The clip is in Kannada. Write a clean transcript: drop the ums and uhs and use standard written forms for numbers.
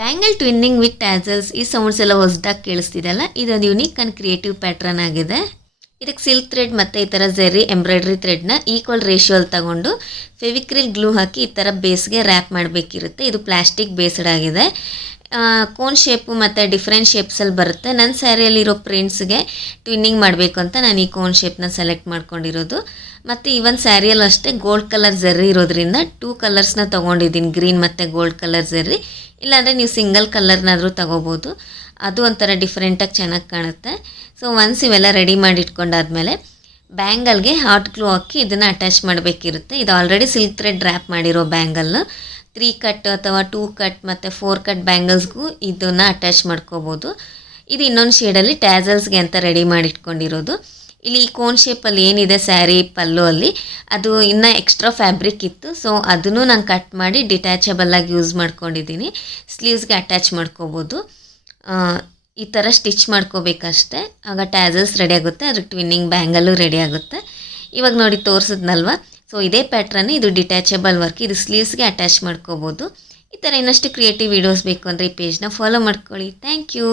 ಬ್ಯಾಂಗಲ್ ಟ್ವಿನ್ನಿಂಗ್ ವಿತ್ ಟ್ಯಾಸಲ್ಸ್ ಈ ಸೌಂಡ್ಸ್ ಎಲ್ಲ ಹೊಸದಾಗಿ ಕೇಳಿಸ್ತಿದೆಯಲ್ಲ, ಇದೊಂದು ಯುನೀಕ್ ಆ್ಯಂಡ್ ಕ್ರಿಯೇಟಿವ್ ಪ್ಯಾಟ್ರನ್ ಆಗಿದೆ. ಇದಕ್ಕೆ ಸಿಲ್ಕ್ ಥ್ರೆಡ್ ಮತ್ತು ಈ ಥರ ಝೆರ್ರಿ ಎಂಬ್ರಾಯ್ಡ್ರಿ ಥ್ರೆಡ್ನ ಈಕ್ವಲ್ ರೇಷಿಯೋಲ್ಲಿ ತಗೊಂಡು ಫೆವಿಕ್ರಿಲ್ ಗ್ಲೂ ಹಾಕಿ ಈ ಥರ ಬೇಸ್ಗೆ ರ್ಯಾಪ್ ಮಾಡಬೇಕಿರುತ್ತೆ. ಇದು ಪ್ಲಾಸ್ಟಿಕ್ ಬೇಸ್ಡ್ ಆಗಿದೆ. ಕೋನ್ ಶೇಪು ಮತ್ತು ಡಿಫ್ರೆಂಟ್ ಶೇಪ್ಸಲ್ಲಿ ಬರುತ್ತೆ. ನನ್ನ ಸ್ಯಾರಿಯಲ್ಲಿರೋ ಪ್ರಿಂಟ್ಸ್ಗೆ ಟ್ವಿನ್ನಿಂಗ್ ಮಾಡಬೇಕು ಅಂತ ನಾನು ಈ ಕೋನ್ ಶೇಪ್ನ ಸೆಲೆಕ್ಟ್ ಮಾಡ್ಕೊಂಡಿರೋದು. ಮತ್ತು ಈ ಒಂದು ಸ್ಯಾರಿಯಲ್ಲೂ ಅಷ್ಟೇ ಗೋಲ್ಡ್ ಕಲರ್ ಝೆರ್ರಿ ಇರೋದ್ರಿಂದ 2 ಕಲರ್ಸ್ನ ತೊಗೊಂಡಿದ್ದೀನಿ, ಗ್ರೀನ್ ಮತ್ತು ಗೋಲ್ಡ್ ಕಲರ್ ಝೆರ್ರಿ. ಇಲ್ಲಾಂದರೆ ನೀವು ಸಿಂಗಲ್ ಕಲರ್ನಾದರೂ ತೊಗೋಬೋದು, ಅದು ಒಂಥರ ಡಿಫ್ರೆಂಟಾಗಿ ಚೆನ್ನಾಗಿ ಕಾಣುತ್ತೆ. ಸೊ ಒನ್ಸ್ ಇವೆಲ್ಲ ರೆಡಿ ಮಾಡಿ ಇಟ್ಕೊಂಡಾದ್ಮೇಲೆ ಬ್ಯಾಂಗಲ್ಗೆ ಹಾಟ್ ಗ್ಲೂ ಹಾಕಿ ಇದನ್ನು ಅಟ್ಯಾಚ್ ಮಾಡಬೇಕಿರುತ್ತೆ. ಇದು ಆಲ್ರೆಡಿ ಸಿಲ್ಕ್ ಥ್ರೆಡ್ ರ್ಯಾಪ್ ಮಾಡಿರೋ ಬ್ಯಾಂಗಲ್ನ 3 ಕಟ್ ಅಥವಾ 2 ಕಟ್ ಮತ್ತು 4 ಕಟ್ ಬ್ಯಾಂಗಲ್ಸ್ಗೂ ಇದನ್ನು ಅಟ್ಯಾಚ್ ಮಾಡ್ಕೋಬೋದು. ಇದು ಇನ್ನೊಂದು ಶೇಡಲ್ಲಿ ಟ್ಯಾಸಲ್ಸ್ಗೆ ಅಂತ ರೆಡಿ ಮಾಡಿ ಇಟ್ಕೊಂಡಿರೋದು. ಇಲ್ಲಿ ಈ ಕೋನ್ ಶೇಪಲ್ಲಿ ಏನಿದೆ ಸ್ಯಾರಿ ಪಲ್ಲು ಅಲ್ಲಿ, ಅದು ಇನ್ನೂ ಎಕ್ಸ್ಟ್ರಾ ಫ್ಯಾಬ್ರಿಕ್ ಇತ್ತು. ಸೊ ಅದನ್ನು ನಾನು ಕಟ್ ಮಾಡಿ ಡಿಟ್ಯಾಚಬಲಾಗಿ ಯೂಸ್ ಮಾಡ್ಕೊಂಡಿದ್ದೀನಿ. ಸ್ಲೀವ್ಸ್ಗೆ ಅಟ್ಯಾಚ್ ಮಾಡ್ಕೋಬೋದು. ಈ ಥರ ಸ್ಟಿಚ್ ಮಾಡ್ಕೋಬೇಕಷ್ಟೆ, ಆಗ ಟ್ಯಾಸಲ್ಸ್ ರೆಡಿ ಆಗುತ್ತೆ, ಅದ್ರ ಟ್ವಿನ್ನಿಂಗ್ ಬ್ಯಾಂಗಲ್ಲು ರೆಡಿ ಆಗುತ್ತೆ. ಇವಾಗ ನೋಡಿ ತೋರಿಸಿದ್ನಲ್ವ, ಸೊ ಇದೇ ಪ್ಯಾಟ್ರನ್, ಇದು ಡಿಟ್ಯಾಚಬಲ್ ವರ್ಕ್, ಇದು ಸ್ಲೀವ್ಸ್ಗೆ ಅಟ್ಯಾಚ್ ಮಾಡ್ಕೋಬೋದು. ಈ ಥರ ಇನ್ನಷ್ಟು ಕ್ರಿಯೇಟಿವ್ ವೀಡಿಯೋಸ್ ಬೇಕು ಅಂದರೆ ಈ ಪೇಜ್ನ ಫಾಲೋ ಮಾಡ್ಕೊಳ್ಳಿ. Thank you.